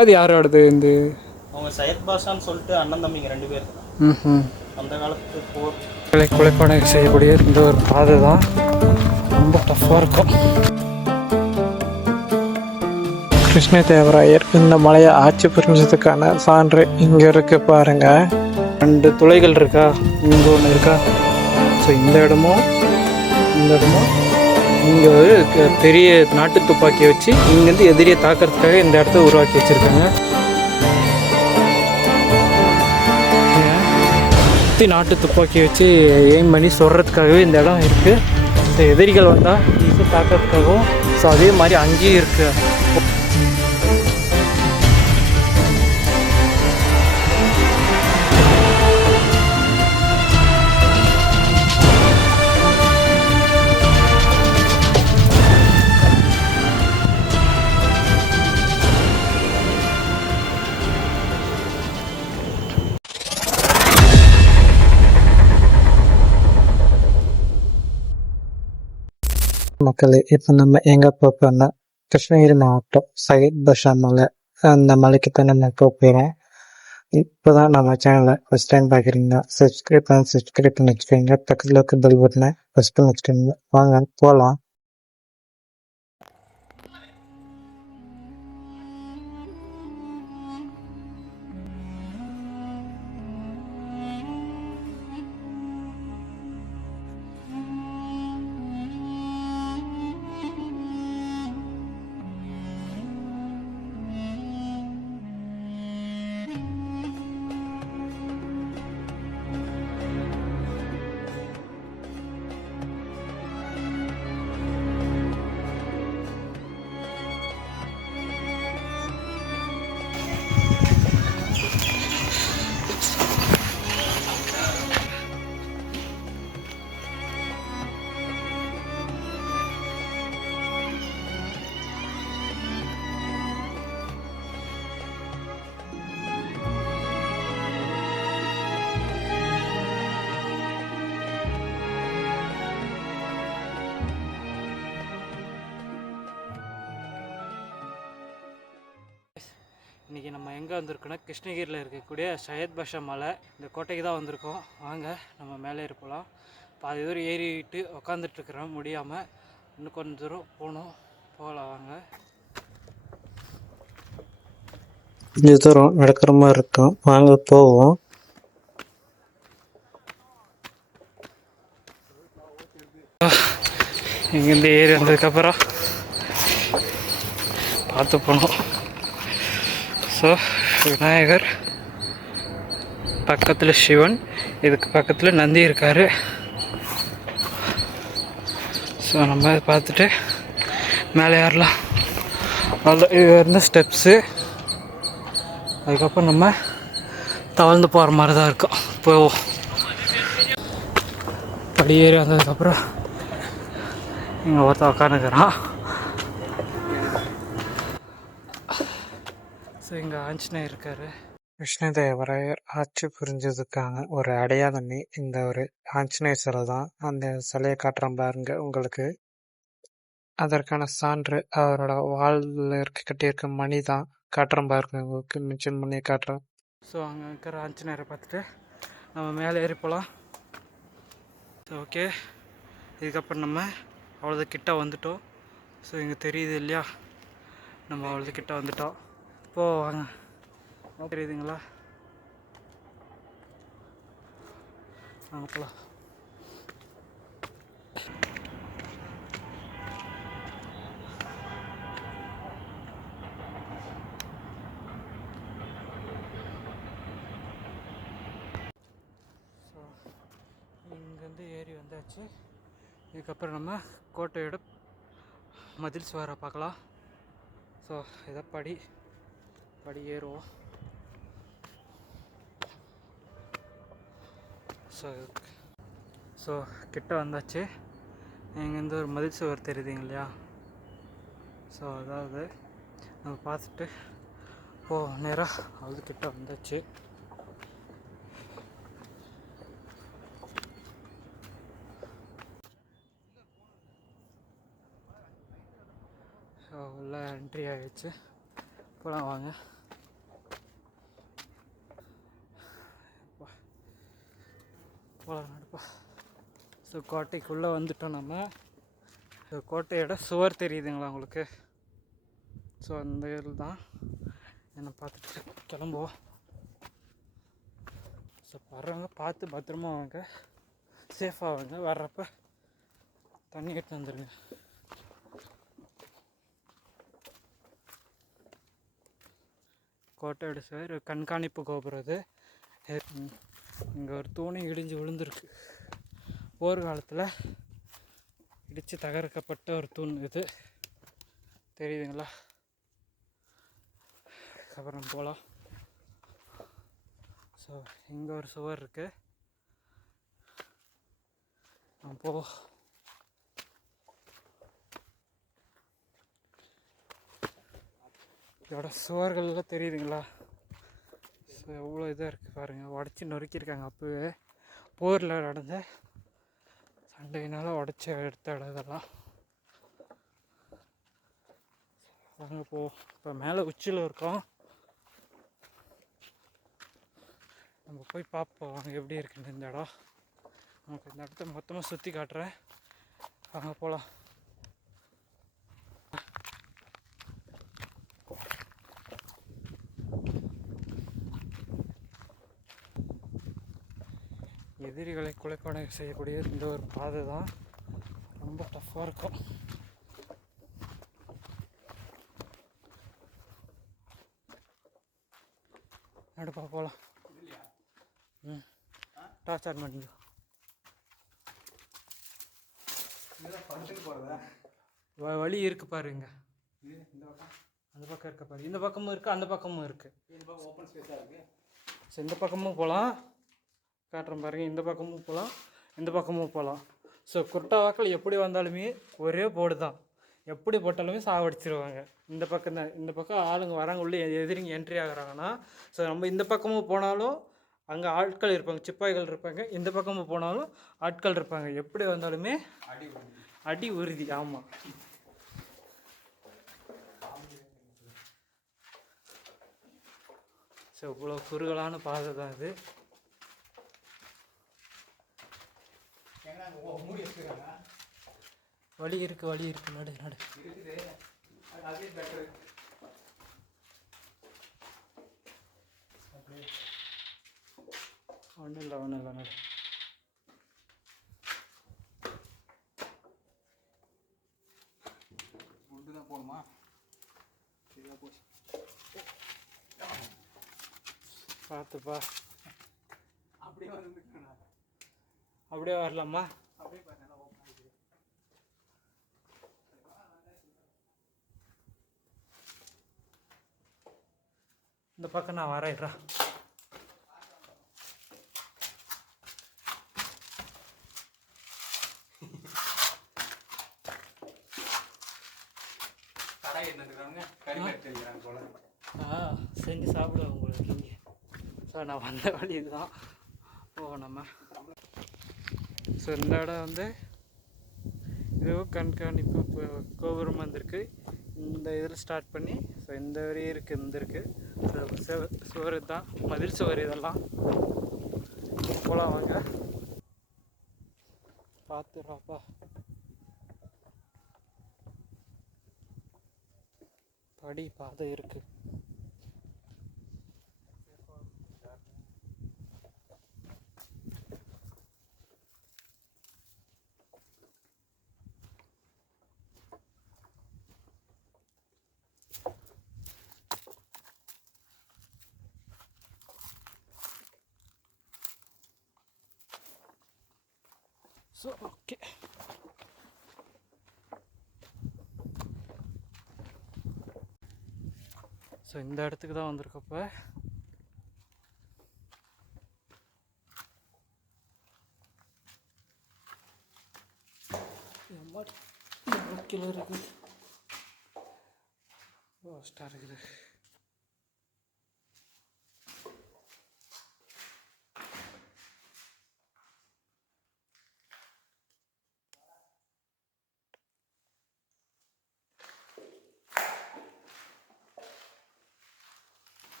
அது யாரோடது இந்த அவங்க சையத் பாஷான்னு சொல்லிட்டு அண்ணன் தம்பிங்க 2 பேர். அந்த காலத்து போர் குலைப்பாடை செய்யக்கூடிய இந்த ஒரு பாதை தான் ரொம்ப டஃப்பாக இருக்கும். கிருஷ்ணதேவராயர் இந்த மலையை ஆட்சி புரிஞ்சதுக்கான சான்று இங்கே இருக்கு பாருங்க. 2 துளைகள் இருக்கா, இங்கே ஒன்று இருக்கா. ஸோ இந்த இடமும் இங்கே ஒரு பெரிய நாட்டு துப்பாக்கியை வச்சு இங்கேருந்து எதிரியை தாக்கிறதுக்காக இந்த இடத்த உருவாக்கி வச்சுருக்காங்க. நாட்டு துப்பாக்கியை வச்சு எய்ம் பண்ணி சொல்கிறதுக்காகவே இந்த இடம் இருக்குது. ஸோ எதிரிகள் வந்தால் ஈஸியாக தாக்கிறதுக்காகவும். ஸோ அதே மாதிரி அங்கேயும் இருக்குது. மக்களே, இப்போ நம்ம எங்கே போகிறோம்னா கிருஷ்ணகிரி மாவட்டம் சையத் பாஷா மலை. அந்த மலைக்கு தான் நம்ம போகிறோம். இப்போ தான் நம்ம சேனலை ஃபஸ்ட் டைம் பார்க்குறீங்கன்னா சப்ஸ்கிரைப் பண்ணி வச்சுக்கோங்க. பக்கத்தில் இருக்க பெல் பட்டனை ப்ரெஸ் பண்ணி வச்சுக்கோங்க. வாங்க போகலாம். இன்றைக்கி நம்ம எங்கே வந்திருக்கோன்னா கிருஷ்ணகிரியில் இருக்கக்கூடிய சையத் பாஷா மலை. இந்த கோட்டைக்கு தான் வந்திருக்கோம். வாங்க நம்ம மேலே இருப்போம். பாதி தூரம் ஏறிட்டு உக்காந்துட்ருக்குறோம் முடியாமல். இன்னும் கொஞ்சம் தூரம் போகலாம் வாங்க. கொஞ்சம் தூரம் நடக்கிற மாதிரி இருக்கும், வாங்க போவோம். இங்கேருந்து ஏறி வந்ததுக்கப்புறம் பார்த்து போனோம். ஸோ விநாயகர் பக்கத்தில் சிவன், இதுக்கு பக்கத்தில் நந்தி இருக்கார். ஸோ நம்ம பார்த்துட்டு மேலே ஏறலாம். அவ்வளோ இது இருந்த ஸ்டெப்ஸு. அதுக்கப்புறம் நம்ம தவழ்ந்து போகிற மாதிரி தான் இருக்கும். போவோம். படி ஏறி வந்ததுக்கப்புறம் இங்கே ஒருத்தர் உட்காந்துக்கிறான். ஸோ இங்கே ஆஞ்சநேயர் இருக்கார். கிருஷ்ணதேவராயர் ஆட்சி புரிஞ்சதுக்கான ஒரு அடையாளமே இந்த ஒரு ஆஞ்சநேயர் சிலை தான். அந்த சிலையை காட்டுறேன் பாருங்க உங்களுக்கு. அதற்கான சான்று அவரோட வாலில் கட்டியிருக்க மணி தான். காட்டுறேன் பாருங்க உங்களுக்கு, மிச்சம் பண்ணி காட்டுறேன். ஸோ அங்கே இருக்கிற ஆஞ்சநேயரை பார்த்துட்டு நம்ம மேலே ஏறி போகலாம். ஸோ ஓகே, இதுக்கப்புறம் நம்ம அவ்வளோது கிட்ட வந்துட்டோம். ஸோ இங்கே தெரியுது இல்லையா, நம்ம அவ்வளோது கிட்ட வந்துட்டோம். வாங்க, தெரியுதுங்களா? வாங்க போகலாம். ஸோ இங்கேருந்து ஏறி வந்தாச்சு. இதுக்கப்புறம் நம்ம கோட்டையோட மதில் சுவரை பார்க்கலாம். ஸோ இதை படி ஏறுவோம். ஸோ கிட்ட வந்தாச்சு. இங்கேருந்து ஒரு மதில் சுவர் தெரியுதுங்க இல்லையா? ஸோ அதாவது நம்ம பார்த்துட்டு நேராக அது கிட்ட வந்தாச்சு. ஸோ உள்ள என்ட்ரி ஆகிடுச்சு. போகலாம் வாங்க. போகலாம் நடப்பா. ஸோ கோட்டைக்குள்ளே வந்துட்டோம் நம்ம. ஸோ கோட்டையோட சுவர் தெரியுதுங்களா உங்களுக்கு? ஸோ அந்த இதில் தான் என்னை பார்த்துட்டு கிளம்புவோம். ஸோ வர்றவங்க பார்த்து பத்திரமா வாங்க, சேஃபாக வாங்க. வர்றப்ப தண்ணி கட்டி வந்துடுங்க. கோட்டையோட சார் கண்காணிப்பு கோபுரம் இது. இங்கே ஒரு தூணை இடிஞ்சு விழுந்துருக்கு. போர்க்காலத்தில் இடித்து தகர்க்கப்பட்ட ஒரு தூண் இது தெரியுதுங்களா? அப்புறம் போகலாம். ஸோ இங்கே ஒரு சுவர் இருக்குது. போ. இதோட சுவர்கள்லாம் தெரியுதுங்களா? ஸோ எவ்வளோ இதாக இருக்குது பாருங்கள். உடச்சி நொறுக்கியிருக்காங்க. அப்போவே போரில் நடந்த சண்டையினால் உடச்சி எடுத்த இடம் இதெல்லாம். வாங்க போ. இப்போ மேலே உச்சியில் இருக்கோம். நம்ம போய் பார்ப்போம் வாங்க எப்படி இருக்குன்னு இந்த இடம். நமக்கு இந்த இடத்த மொத்தமாக சுற்றி காட்டுறேன். வாங்க போகலாம். எதிரிகளை குலைப்படை செய்யக்கூடிய இந்த ஒரு பாதை தான் ரொம்ப டஃப்பாக இருக்கும். நடுப்பா போகலாம். டார்ச் ஆன் பண்ணிக்கோ. வழி இருக்கு பாருங்க. அந்த பக்கம் இருக்க பாரு. இந்த பக்கமும் இருக்குது, அந்த பக்கமும் இருக்குது. ஸோ இந்த பக்கமும் போகலாம். காட்டுறேன் பாருங்கள். இந்த பக்கமும் போகலாம், இந்த பக்கமும் போகலாம். ஸோ குர்ட்டா வாக்கில் எப்படி வந்தாலுமே ஒரே போர்டு தான். எப்படி போட்டாலுமே சாவடிச்சிருவாங்க. இந்த பக்கம் தான். இந்த பக்கம் ஆளுங்க வராங்க, உள்ளே எதிரிங்க என்ட்ரி ஆகுறாங்கன்னா. ஸோ நம்ம இந்த பக்கமும் போனாலும் அங்கே ஆட்கள் இருப்பாங்க, சிப்பாய்கள் இருப்பாங்க. இந்த பக்கமும் போனாலும் ஆட்கள் இருப்பாங்க. எப்படி வந்தாலுமே அடி உறுதி. ஆமாம். ஸோ இவ்வளோ குறுகலான பாதை தான் இது. வழி இருக்கு, வழி இருக்கு. நடு நடு. ஒன்றும் இல்லை, ஒன்றும் இல்லை. நடு. முண்டு தான் போகணுமா? சரியா போச்சு. பார்த்துப்பா. அப்படியே வந்துருக்கா? அப்படியே வரலாமா? அப்படியே பாரு, நல்லா ஓப்பன் ஆகிடுது. இந்த பக்கம் நான் வரேன்டா. கடை என்னதுக்குறாங்க, கறி கட்டுறாங்க போல. செஞ்சு சாப்பிடுவேன் உங்களுக்கு இங்கே. ஸோ நான் வந்த வழி இதுதான். நம்ம ஸோ இந்த இடம் வந்து இதுவும் கண்காணிப்பு கோபுரம் வந்திருக்கு. இந்த இதில் ஸ்டார்ட் பண்ணி ஸோ இந்த வரையும் இருக்குது, இந்த இருக்குது. ஸோ சுவர் தான், மதில் சுவர். இதெல்லாம் போகலாம் வாங்க. பார்த்துறாப்பா. படி பாதை இருக்குது. So okay. ஸோ இந்த இடத்துக்கு தான் வந்திருக்கப்ப கிலோ இருக்குது. ஸ்டார் இருக்குது.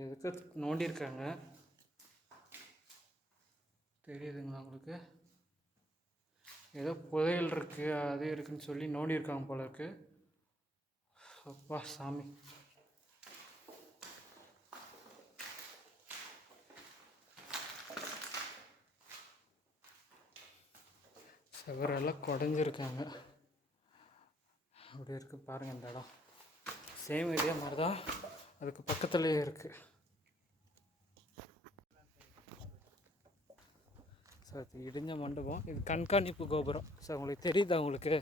எதுக்கு நோண்டியிருக்காங்க தெரியுதுங்களா உங்களுக்கு? ஏதோ புதையல் இருக்குது அது இருக்குன்னு சொல்லி நோண்டியிருக்காங்க போல இருக்கு. அப்பா சாமி. செவரெல்லாம் குடஞ்சிருக்காங்க. அப்படி இருக்குது பாருங்கள். இந்த இடம் சேம் இதே மாதிரி தான் அதுக்கு பக்கத்துலேயே இருக்குது. ஸோ அது இடிஞ்ச மண்டபம். இது கண்காணிப்பு கோபுரம். ஸோ உங்களுக்கு தெரியுதா உங்களுக்கு?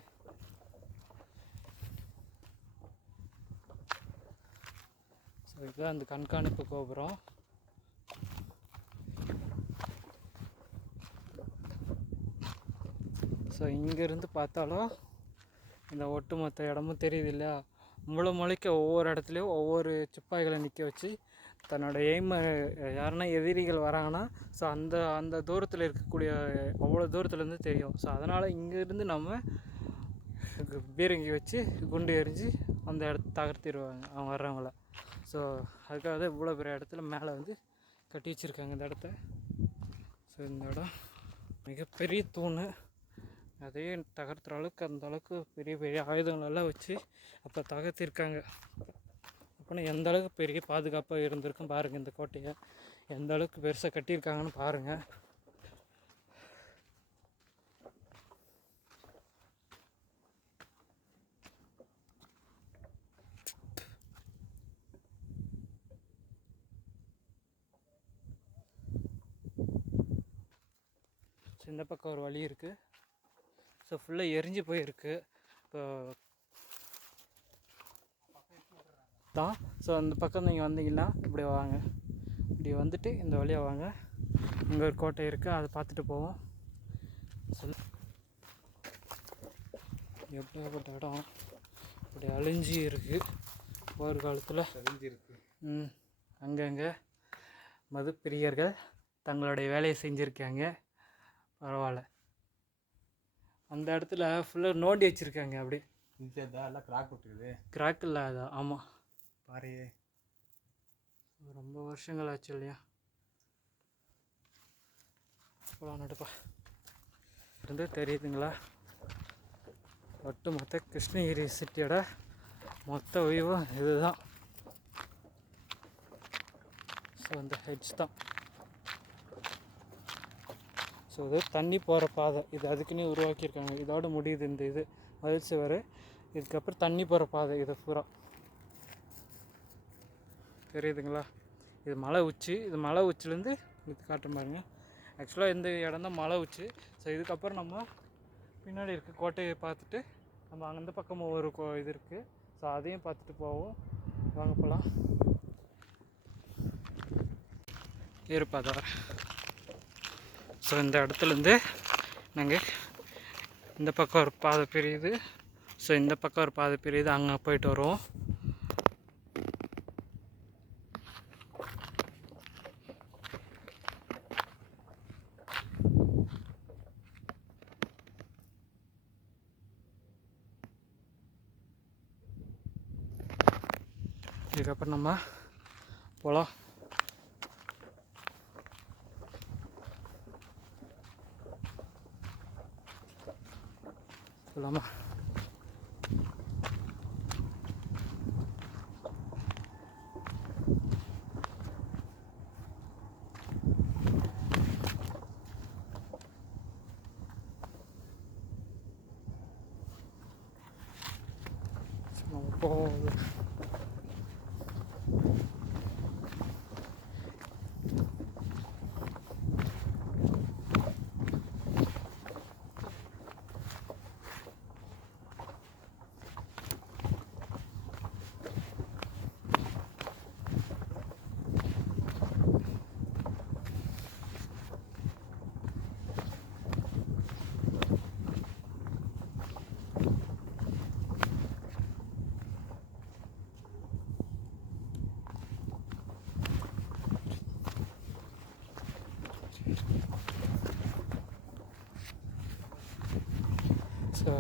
ஸோ இதுதான் அந்த கண்காணிப்பு கோபுரம். ஸோ இங்கேருந்து பார்த்தாலும் இந்த ஒட்டுமொத்த இடமும் தெரியுது இல்லையா? முளைக்க ஒவ்வொரு இடத்துலையும் ஒவ்வொரு சிப்பாய்களை நிற்க வச்சு தன்னோட எய்மை யாருன்னா எதிரிகள் வராங்கன்னா ஸோ அந்த அந்த தூரத்தில் இருக்கக்கூடிய அவ்வளோ தூரத்துலேருந்து தெரியும். ஸோ அதனால் இங்கேருந்து நம்ம பீரங்கி வச்சு குண்டு எறிஞ்சு அந்த இடத்த தகர்த்திடுவாங்க அவங்க வர்றவங்கள. ஸோ அதுக்காக தான் இவ்வளோ பெரிய இடத்துல மேலே வந்து கட்டி வச்சுருக்காங்க இந்த இடத்த. ஸோ இந்த இடம் மிகப்பெரிய தூண். அதையே தகர்த்துற அளவுக்கு அந்த அளவுக்கு பெரிய பெரிய ஆயுதங்களெல்லாம் வச்சு அப்போ தகர்த்திருக்காங்க. அப்படின்னா எந்த அளவுக்கு பெரிய பாதுகாப்பாக இருந்திருக்கும் பாருங்கள். இந்த கோட்டையை எந்த அளவுக்கு பெருசாக கட்டியிருக்காங்கன்னு பாருங்கள். இந்த பக்கம் ஒரு வழி இருக்குது. ஸோ ஃபுல்லாக எரிஞ்சு போயிருக்கு இப்போ தான். ஸோ அந்த பக்கம் நீங்கள் வந்தீங்கன்னா இப்படி வாங்க, இப்படி வந்துட்டு இந்த வழியாக வாங்க. இங்கே ஒரு கோட்டை இருக்குது, அதை பார்த்துட்டு போவோம். எப்படியாப்பட்ட இடம் இப்படி அழிஞ்சி இருக்குது ஒரு காலத்தில். அழிஞ்சிருக்கு. அங்கங்கே மதுப்பிரியர்கள் தங்களுடைய வேலையை செஞ்சுருக்காங்க. பரவாயில்ல. அந்த இடத்துல ஃபுல்லாக நோண்டி வச்சுருக்காங்க. அப்படியே எல்லாம் கிராக் விட்டுருக்குது. கிராக் இல்லை அதான். ஆமாம் பாரு, ரொம்ப வருஷங்கள் ஆச்சு இல்லையா? போலாம் நடுப்பா. இருந்து தெரியுதுங்களா? ஒட்டு மொத்த கிருஷ்ணகிரி சிட்டியோட மொத்த வியூவும் இதுதான். ஸோ அந்த ஹெட்ஜ் தான். ஸோ இது தண்ணி போகிற பாதை. இது அதுக்குன்னே உருவாக்கியிருக்காங்க. இதோட முடியுது இந்த இது மதில் சுவர். இதுக்கப்புறம் தண்ணி போகிற பாதை இது பூரா. தெரியுதுங்களா? இது மலை உச்சி. இது மலை உச்சிலேருந்து இது காட்டுற பாருங்க. ஆக்சுவலாக இந்த இடம் தான் மலை உச்சி. ஸோ இதுக்கப்புறம் நம்ம பின்னாடி இருக்க கோட்டையை பார்த்துட்டு நம்ம அந்த பக்கமும் ஒரு இது இருக்குது. ஸோ அதையும் பார்த்துட்டு போவோம். வாங்க போகலாம். இருப்பாதா? ஸோ இந்த இடத்துலேருந்து நாங்கள் இந்த பக்கம் ஒரு பாதை பிரியுது. ஸோ இந்த பக்கம் ஒரு பாதை பிரியுது. அங்கே போயிட்டு வருவோம். இதுக்கப்புறம் நம்ம போகலாம். போகலாமா? நம்ம போவோம். ஸோ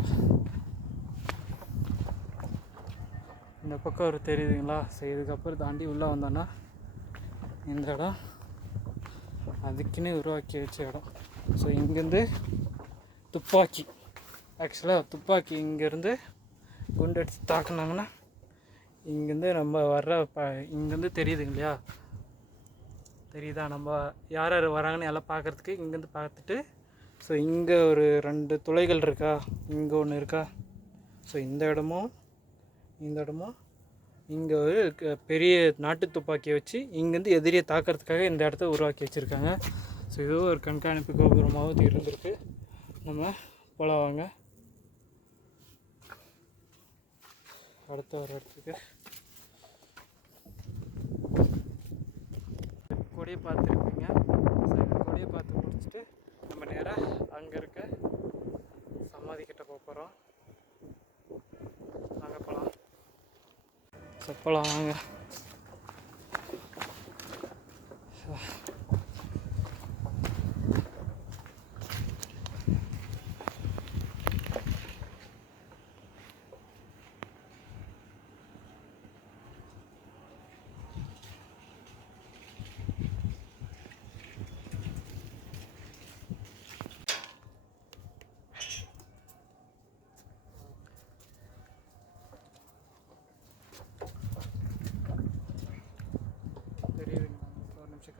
இந்த பக்கம் ஒரு தெரியுதுங்களா? ஸோ இதுக்கப்புறம் தாண்டி உள்ளே வந்தோன்னா இந்த இடம் அதுக்குன்னே உருவாக்கி வச்ச இடம். ஸோ இங்கேருந்து துப்பாக்கி, ஆக்சுவலாக துப்பாக்கி இங்கேருந்து குண்டு அடித்து தாக்குனாங்கன்னா இங்கேருந்து நம்ம வர்ற இங்கேருந்து தெரியுதுங்க இல்லையா, தெரியுதா நம்ம யார் யார் வராங்கன்னு எல்லாம் பார்க்குறதுக்கு இங்கேருந்து பார்த்துட்டு, ஸோ இங்கே ஒரு 2 துளைகள் இருக்கா, இங்கே ஒன்று இருக்கா, ஸோ இந்த இடமும் இங்கே ஒரு பெரிய நாட்டு துப்பாக்கியை வச்சு இங்கேருந்து எதிரியை தாக்கிறதுக்காக இந்த இடத்த உருவாக்கி வச்சுருக்காங்க. ஸோ இதுவும் ஒரு கண்காணிப்பு கோபுரமாகவும் இருந்திருக்கு. நம்ம போலாம் வாங்க அடுத்த ஒரு இடத்துக்கு. கொடியை பார்த்துருப்பீங்க. ஸோ இந்த கொடியை பார்த்து முடிச்சுட்டு நம்ம நேராக அங்கே இருக்க சமாதி கிட்ட போகிறோம். வாங்க போகலாம். ஸோ போகலாம் வாங்க.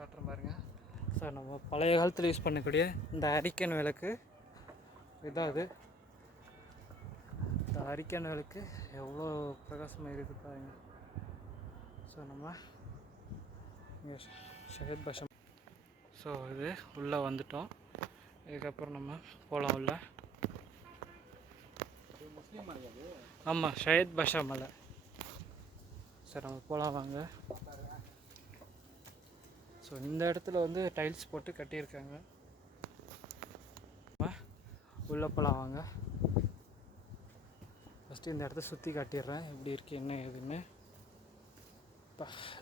காட்டுறேன் பாருங்க. சார் நம்ம பழைய காலத்தில் யூஸ் பண்ணக்கூடிய இந்த அரிக்கன் விளக்கு இதான். அது இந்த அரிக்கன் விளக்கு எவ்வளோ பிரகாசமாக இருக்குது பாருங்க. ஸோ நம்ம இங்கே ஷஹீத் பாஷா. ஸோ இது உள்ளே வந்துட்டோம். இதுக்கப்புறம் நம்ம போகலாம் உள்ள. ஆமாம், ஷஹீத் பாஷா மலை. சார் நம்ம போகலாம் வாங்க. ஸோ இந்த இடத்துல வந்து டைல்ஸ் போட்டு கட்டியிருக்காங்க. உள்ளே போகலாம் வாங்க. ஃபஸ்ட்டு இந்த இடத்த சுற்றி காட்டிடுறேன் எப்படி இருக்குது என்ன ஏதுன்னு.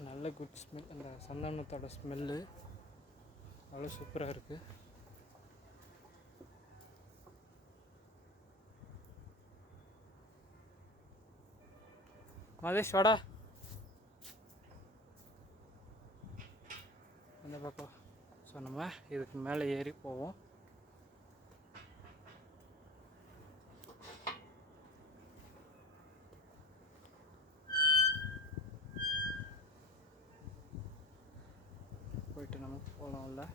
நல்ல குட் ஸ்மெல், அந்த சந்தனத்தோட ஸ்மெல்லு அவ்வளோ சூப்பராக இருக்குது. மதேஷ் வாடா அந்த பக்கம். ஸோ நம்ம இதுக்கு மேலே ஏறி போவோம். போயிட்டு நம்ம போகலாம்ல.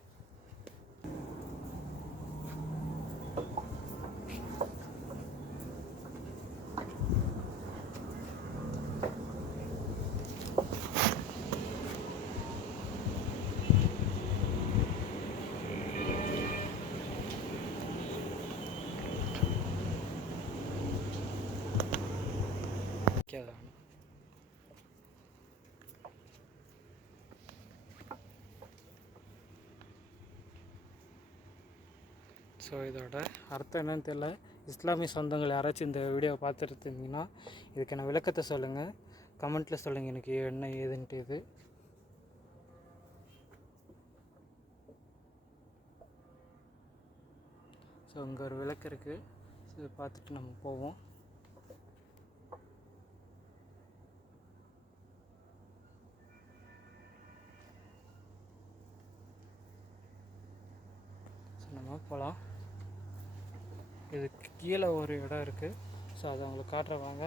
ஸோ இதோட அர்த்தம் என்னன்னு தெரியல. இஸ்லாமிய சொந்தங்கள் யாராச்சும் இந்த வீடியோவை பார்த்துட்டு இருந்தீங்கன்னா இதுக்கான விளக்கத்தை சொல்லுங்கள், கமெண்ட்டில் சொல்லுங்கள் எனக்கு என்ன ஏதுன்ட்டு. இது ஸோ இங்கே ஒரு விளக்கு இருக்குது. ஸோ இதை பார்த்துட்டு நம்ம போவோம். ஸோ நம்ம போகலாம். இதுக்கு கீழே ஒரு இடம் இருக்குது. ஸோ அதை உங்களுக்கு காட்டுறவாங்க.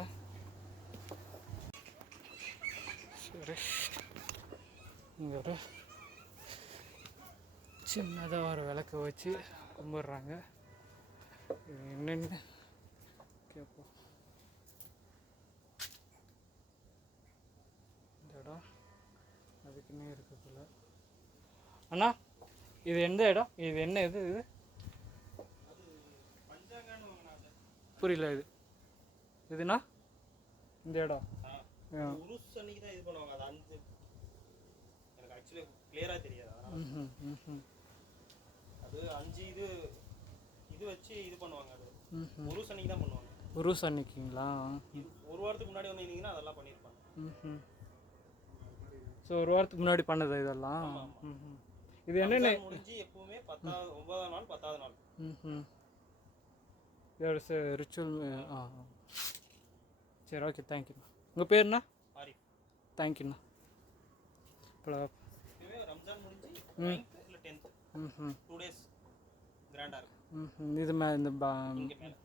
சரி, இங்கே ஒரு சின்னதாக ஒரு விளக்கு வச்சு கும்பிட்றாங்க. என்னென்னு கேட்போம். இந்த இடம் அதுக்குன்னே இருக்குது போல. அண்ணா இது எந்த இடம்? இது என்ன இது? இது புரியல. இது இதுனா இந்த இடம் உருஸ் அன்னைக்கு தான் இது பண்ணுவாங்க. அது 5 எனக்கு ஆக்சுவலி கிளியரா தெரியாது. அது 5 இது வச்சு இது பண்ணுவாங்க. அது உருஸ் அன்னைக்கு தான் பண்ணுவாங்க. உருஸ் அன்னைக்குங்களா? ஒரு வாரத்துக்கு முன்னாடி வந்தீங்கன்னா அதெல்லாம் பண்ணியிருப்பாங்க. ஸோ ஒரு வாரத்துக்கு முன்னாடி பண்ணது இதெல்லாம். இது என்னென்ன முடிஞ்சு எப்பவுமே 9ஆம் நாள் 10ஆவது நாள். There's ritual. சரி, ஓகே, தேங்க்யூண்ணா. உங்கள் பேருண்ணா? ஆரிஃப். தேங்க்யூண்ணா. இப்போ 9th இல்லை 10th ம் 2 days கிராண்டாக இருக்கும் இது இந்த இங்கே மேலே.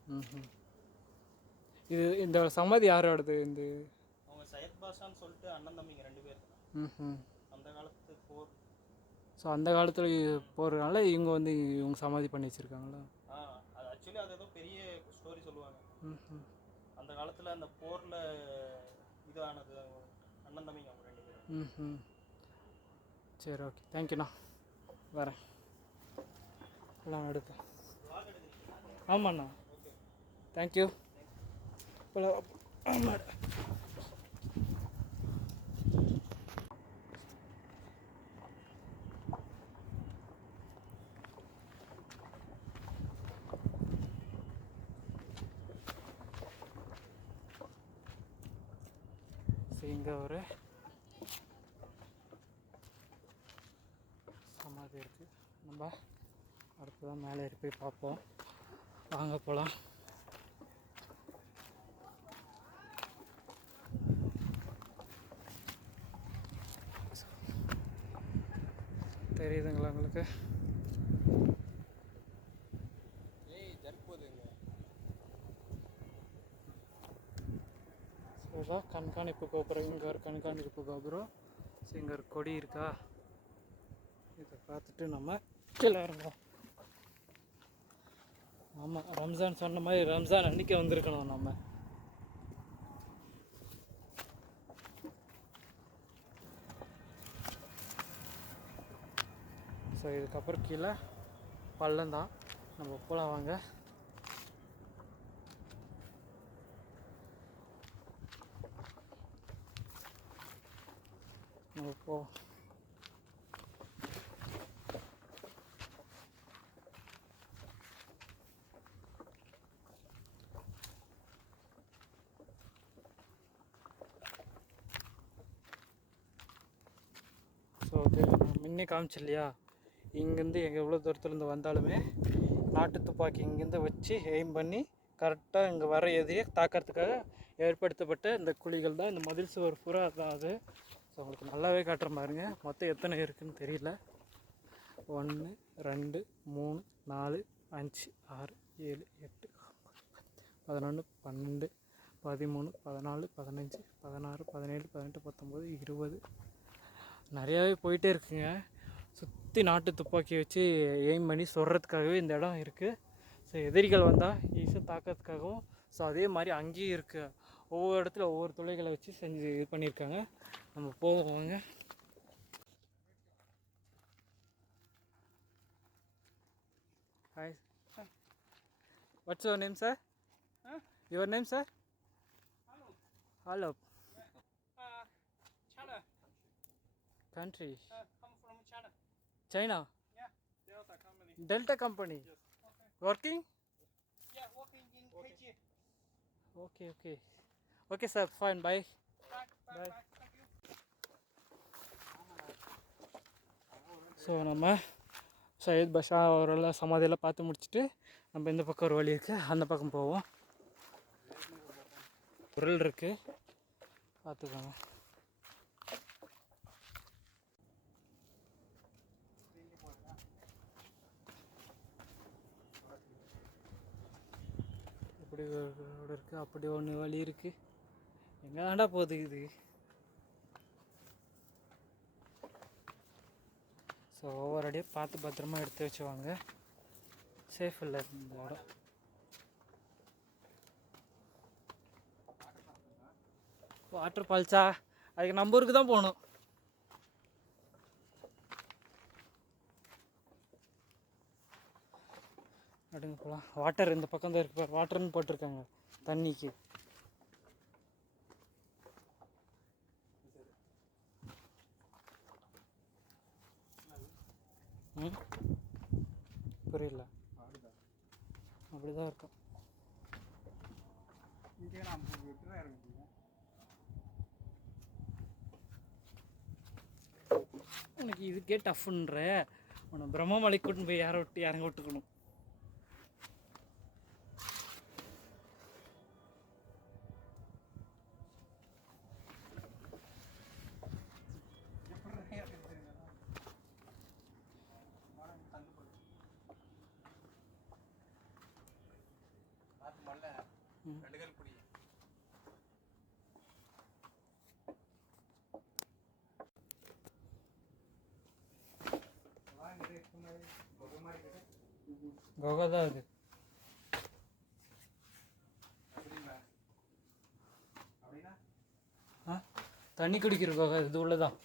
இது இந்த சமாதி யாரோடது இந்த அவங்க சையத் பாஷான்னு சொல்லிட்டு அண்ணன் தம்பிங்க 2 பேர் தான். அந்த காலத்து போர். ஸோ அந்த காலத்தில் போகிறதுனால இவங்க வந்து இவங்க சமாதி பண்ணி வச்சுருக்காங்களா? அது ஆக்சுவலி அது ஏதோ பெரிய ஸ்டோரி சொல்லுவாங்க. அந்த காலத்தில் அந்த போரில் இதானது அண்ணன் தம்பிங்க அவங்க 2 பேரும். சரி ஓகே தேங்க்யூண்ணா வரேன் எல்லாம் எடுப்பேன். ஆமாண்ணா தேங்க்யூ. ஆமாம் இங்கே ஒரு சமாதி இருக்குது. நம்ம அடுத்ததான் மேலே ஏறி போய் பார்ப்போம். வாங்க போகலாம். தெரியுதுங்களா உங்களுக்கு? ஸோ இதான் கண்காணிப்பு கோபுரம். இங்கே ஒரு கண்காணிப்பு கோபுரம். ஸோ இங்கே ஒரு கொடி இருக்கா, இதை பார்த்துட்டு நம்ம கீழே இறங்குவோம். ஆமாம் ரம்ஜான் சொன்ன மாதிரி ரம்ஜான் அன்றைக்கி வந்திருக்கணும் நம்ம. ஸோ இதுக்கப்புறம் கீழே பள்ளம் தான். நம்ம போகலாம் வாங்க. நம்ம போ ஸோ அது நான் முன்னே காமிச்சு இல்லையா, இங்கேருந்து எவ்வளோ தூரத்துலேருந்து வந்தாலுமே நாட்டு துப்பாக்கி இங்கேருந்து வச்சு எய்ம் பண்ணி கரெக்டாக இங்கே வர எதிரியை தாக்கிறதுக்காக ஏற்படுத்தப்பட்ட இந்த குழிகள் தான். இந்த மதில் சுவர் பூரா தான் அது. ஸோ உங்களுக்கு நல்லாவே காட்டுற பாருங்க. மொத்தம் எத்தனை இருக்குதுன்னு தெரியல. 1 2 3 4 5 6 7 8 11 12 13 14 15 16 17 18 19 20 நிறையாவே போயிட்டே இருக்குங்க. சுற்றி நாட்டு துப்பாக்கி வச்சு எய்ம் பண்ணி சொல்கிறதுக்காகவே இந்த இடம் இருக்குது. ஸோ எதிரிகள் வந்தால் ஈஸியாக தாக்கிறதுக்காகவும். ஸோ அதே மாதிரி அங்கேயும் இருக்குது. ஒவ்வொரு இடத்துல ஒவ்வொரு துளைகளை வச்சு செஞ்சு இது பண்ணியிருக்காங்க. நம்ம போவோங்க. Hi, what's your name sir? Your name sir? Hello. China. Country? Come from China. China? Yeah, Delta company. Delta company? Yes. Working? Yeah, working in KG. Okay. Okay sir, fine, bye. Bye. Thank you. So நம்ம சையத் பாஷா அவரெல்லாம் சமாதியெல்லாம் பார்த்து முடிச்சுட்டு நம்ம இந்த பக்கம் ஒரு வழி இருக்குது, அந்த பக்கம் போவோம். குரல் இருக்குது, பார்த்துக்கோங்க. இப்படி ஒரு ரோடு இருக்குது, அப்படி ஒன்று வழி இருக்குது. எங்கே தாண்டா போகுது இது? ஸோ ஒவ்வொரு அடியே பார்த்து பத்திரமா எடுத்து வச்சுவாங்க. சேஃப் இல்லை இந்த இடம். வாட்டர் ஃபால்ஸா? அதுக்கு நம்ம ஊருக்கு தான் போகணும். அடுங்க போகலாம். வாட்டர் இந்த பக்கம் தான் இருக்கு. வாட்டர்னு போட்டிருக்காங்க தண்ணிக்கு. புரியல. அப்படிதான் இருக்கும். எனக்கு இதுக்கே டஃப்ன்ற உன்னை பிரம்மமலை கூட்டின்னு போய் யாரை விட்டு இறங்க விட்டுக்கணும். ரெண்டு கல் பிடி. குகை தான் அது. அப்படின்னா ஆ, தண்ணி குடிக்கிற குகை இது உள்ளதான்.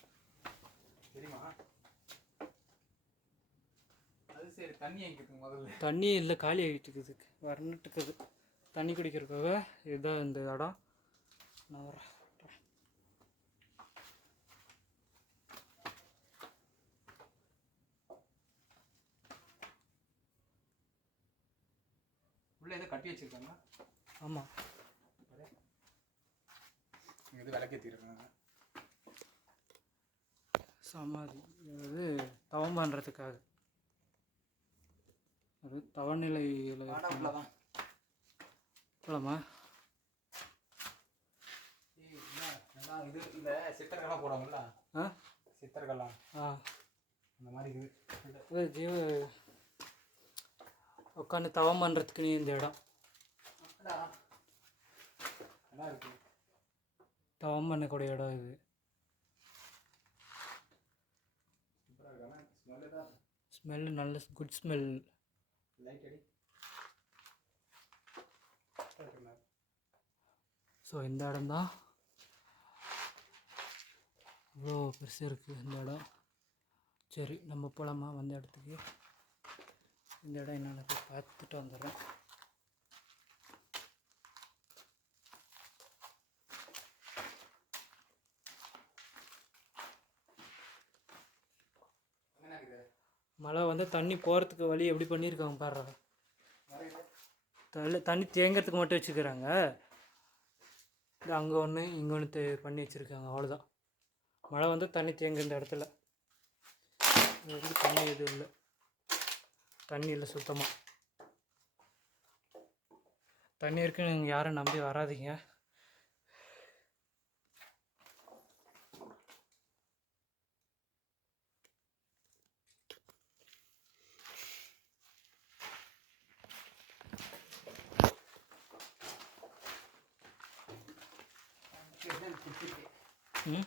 தெரியுமா? அது சரி, தண்ணி எங்க இருக்குங்க முதல்ல? தண்ணி இல்லை, காலி ஆகிட்டு இருக்குது, வரணுட்டு இருக்குது. தண்ணி குடிக்கிற குகை இதுதான் இந்த இடம். நான் வரேன். உள்ள ஏதோ கட்டி வச்சிருக்காங்க. ஆமாம், இங்க இது விளக்கேற்றிருக்காங்க. சமாதி. அது தவம் பண்ணுறதுக்காக. அது தவநிலையில் உள்ளதான். போலாமா? இது இந்த சித்தர்கள்லாம் போடுவாங்கல்ல, ஆ சித்தர்கள்லாம் ஆ, அந்த மாதிரி இருக்குது. இது ஜீவ உட்காந்து தவம் பண்ணுறதுக்குன்னு இந்த இடம். நல்லா இருக்கு. தவம் பண்ணக்கூடிய இடம் இது. சூப்பராக இருக்காங்க. ஸ்மெல்லு தான். ஸ்மெல்லு நல்ல குட் ஸ்மெல். லைட் அடி. ஸோ இந்த இடம் தான் இவ்வளோ பெருசாக இருக்குது இந்த இடம். சரி, நம்ம போகலாமா வந்த இடத்துக்கு? இந்த இடம் என்னென்னு போய் பார்த்துட்டு வந்துடுறேன். மழை வந்து தண்ணி போகிறதுக்கு வழி எப்படி பண்ணியிருக்காங்க பாரு. தண்ணி தேங்கிறதுக்கு மட்டும் வச்சுக்கிறாங்க. இது அங்கே ஒன்று இங்கே ஒன்று பண்ணி வச்சுருக்காங்க, அவ்வளோதான். மழை வந்து தண்ணி தேங்க இந்த இடத்துல. இது வந்து தண்ணி எதுவும் இல்லை, தண்ணி இல்லை சுத்தமாக. தண்ணி இருக்குன்னு நீங்கள் யாரும் நம்பி வராதீங்க. ம்,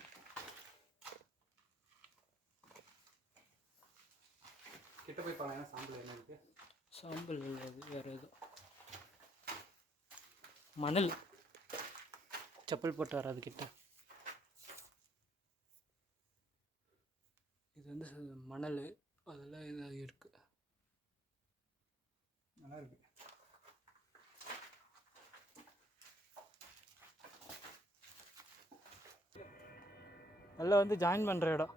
கிட்ட போய் பாருங்க, சாம்பிள் என்ன இருக்கு. சாம்பல் இல்லை, அது வேறு எதுவும். மணல், செப்பல் போட்டு வராது கிட்ட. இது வந்து மணல், அதெல்லாம் இதாக இருக்குது. நல்லா இருக்கு. எல்லாம் வந்து ஜாயின் பண்ணுற இடம்.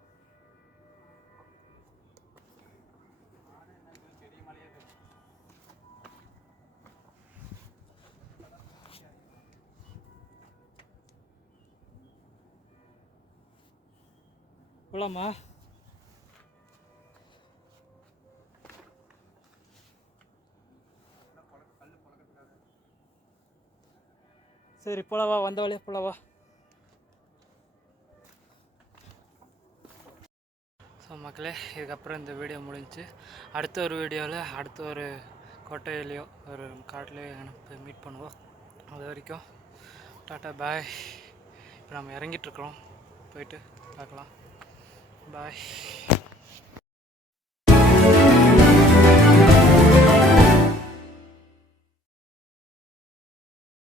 போலாமா? சரி போலவா, வந்த வழியே போலவா. ஸோ மக்களே, இதுக்கப்புறம் இந்த வீடியோ முடிஞ்சு அடுத்த ஒரு வீடியோவில் அடுத்த ஒரு கோட்டையிலையோ ஒரு காட்டிலையோ போய் மீட் பண்ணுவோம். அது வரைக்கும் டாட்டா பாய். இப்போ நம்ம இறங்கிட்டுருக்குறோம், போயிட்டு பார்க்கலாம். பாய்.